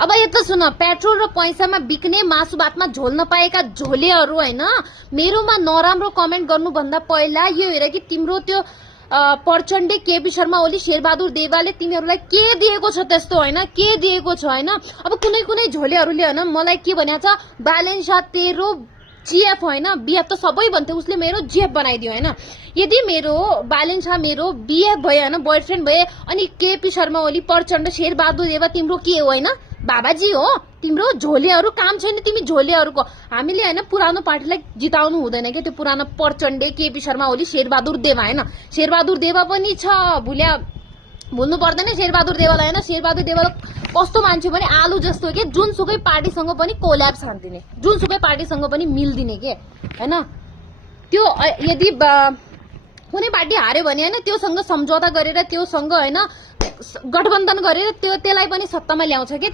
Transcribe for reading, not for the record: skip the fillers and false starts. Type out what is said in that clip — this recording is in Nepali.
अब यता सुन, पेट्रोल र पैसामा बिक्ने मासु भातमा झोल नपाएका झोलेहरू होइन, मेरोमा नराम्रो कमेन्ट गर्नुभन्दा पहिला यो हेर कि तिम्रो त्यो प्रचण्डे, केपी शर्मा ओली, शेरबहादुर देवालले तिमीहरूलाई के दिएको छ त्यस्तो होइन, के दिएको छ होइन। अब कुनै कुनै झोलेहरूले होइन मलाई के भनेको छ, बालेन्सा तेरो जीएफ होइन, बीएफ त सबै भन्थ्यो, उसले मेरो जीएफ बनाइदियो होइन। यदि मेरो बालेन्सा मेरो बीएफ भयो होइन, बोयफ्रेन्ड भए, अनि केपी शर्मा ओली, प्रचण्ड, शेरबहादुर देवा तिम्रो के हो होइन, बाबाजी हो तिम्रो। झोलेहरू काम छैन तिमी झोलेहरूको। हामीले होइन पुरानो पार्टीलाई जिताउनु हुँदैन क्या, त्यो पुरानो प्रचण्डे, केपी शर्मा ओली, शेरबहादुर देवा होइन। शेरबहादुर देवा पनि छ, भुल्नु पर्दैन शेरबहादुर देवालाई होइन। शेरबहादुर देवा कस्तो मान्छे भने आलु जस्तो के, जुनसुकै पार्टीसँग पनि कोल्याप्स हान्दिने, जुनसुकै पार्टीसँग पनि मिल्दिने के होइन। त्यो यदि कुनै पार्टी हार्यो भने होइन, त्योसँग सम्झौता गरेर, त्योसँग होइन गठबन्धन गरेर त्यसलाई पनि सत्तामा ल्याउँछ के।